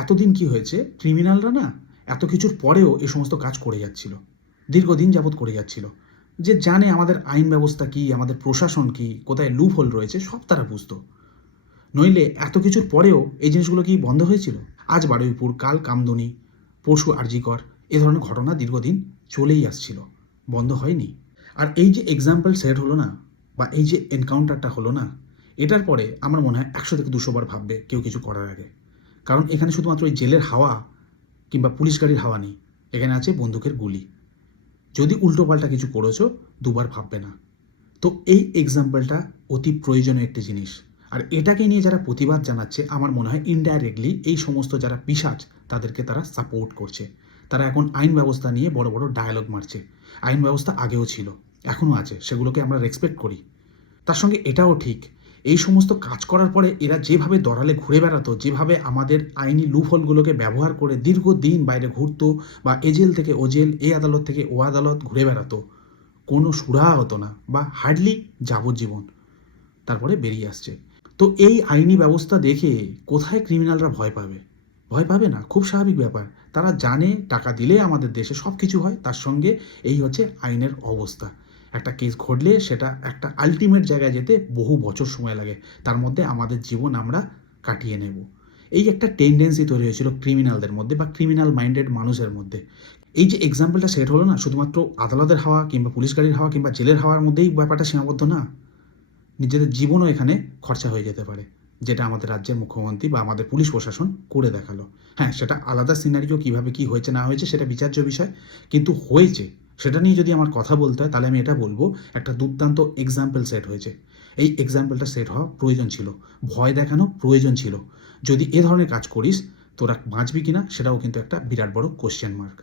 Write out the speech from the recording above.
এতদিন কি হয়েছে, ক্রিমিনালরা না এত কিছুর পরেও এই সমস্ত কাজ করে যাচ্ছিল, দীর্ঘদিন যাবৎ করে যাচ্ছিল। যে জানে আমাদের আইন ব্যবস্থা কী, আমাদের প্রশাসন কী, কোথায় লুপ হোল রয়েছে, সব তারা বুঝতো। নইলে এত কিছুর পরেও এই জিনিসগুলো কি বন্ধ হয়েছিল? আজ বারুইপুর, কাল কামদুনি, পরশু আরজিকর, এ ধরনের ঘটনা দীর্ঘদিন চলেই আসছিল, বন্ধ হয়নি। আর এই যে এক্সাম্পল সেট হলো না, বা এই যে এনকাউন্টারটা হলো না, এটার পরে আমার মনে হয় 100 থেকে 200 বার ভাববে কেউ কিছু করার আগে। কারণ এখানে শুধুমাত্র ওই জেলের হাওয়া কিংবা পুলিশ গাড়ির হাওয়া নেই, এখানে আছে বন্দুকের গুলি। যদি উল্টোপাল্টা কিছু করেছো, দুবার ভাববে না। তো এই এক্সাম্পলটা অতি প্রয়োজনীয় একটি জিনিস। আর এটাকে নিয়ে যারা প্রতিবাদ জানাচ্ছে, আমার মনে হয় ইনডাইরেক্টলি এই সমস্ত যারা পিশাচ, তাদেরকে তারা সাপোর্ট করছে। তারা এখন আইন ব্যবস্থা নিয়ে বড় বড় ডায়ালগ মারছে। আইন ব্যবস্থা আগেও ছিল, এখনও আছে, সেগুলোকে আমরা রেসপেক্ট করি। তার সঙ্গে এটাও ঠিক, এই সমস্ত কাজ করার পরে এরা যেভাবে দরালে ঘুরে বেড়াতো, যেভাবে আমাদের আইনি লুফলগুলোকে ব্যবহার করে দীর্ঘদিন বাইরে ঘুরতো, বা এ জেল থেকে ও জেল, এ আদালত থেকে ও আদালত ঘুরে বেড়াতো, কোনো সুরাহা হতো না, বা হার্ডলি যাবজ্জীবন, তারপরে বেরিয়ে আসছে। তো এই আইনি ব্যবস্থা দেখে কোথায় ক্রিমিনালরা ভয় পাবে? ভয় পাবে না, খুব স্বাভাবিক ব্যাপার। তারা জানে টাকা দিলে আমাদের দেশে সব কিছু হয়। তার সঙ্গে এই হচ্ছে আইনের অবস্থা। একটা কেস ঘটলে সেটা একটা আলটিমেট জায়গায় যেতে বহু বছর সময় লাগে, তার মধ্যে আমাদের জীবন আমরা কাটিয়ে নেব। এই একটা টেন্ডেন্সি তৈরি হয়েছিল ক্রিমিনালদের মধ্যে, বা ক্রিমিনাল মাইন্ডেড মানুষের মধ্যে। এই যে এক্সাম্পলটা সেট হলো না, শুধুমাত্র আদালতের হাওয়া কিংবা পুলিশ গাড়ির হাওয়া কিংবা জেলের হাওয়ার মধ্যেই ব্যাপারটা সীমাবদ্ধ না, নিজেদের জীবনও এখানে খরচা হয়ে যেতে পারে, যেটা আমাদের রাজ্যের মুখ্যমন্ত্রী বা আমাদের পুলিশ প্রশাসন করে দেখালো। হ্যাঁ, সেটা আলাদা সিনারিও, কীভাবে কী হয়েছে না হয়েছে সেটা বিচার্য বিষয়, কিন্তু হয়েছে, সেটা নিয়ে যদি আমার কথা বলতে হয় তাহলে আমি এটা বলবো, একটা দুর্দান্ত এক্সাম্পল সেট হয়েছে। এই এক্সাম্পলটা সেট হওয়া প্রয়োজন ছিল, ভয় দেখানো প্রয়োজন ছিল। যদি এ ধরনের কাজ করিস, তোরা বাঁচবি কিনা সেটাও কিন্তু একটা বিরাট বড় কোশ্চেন মার্ক।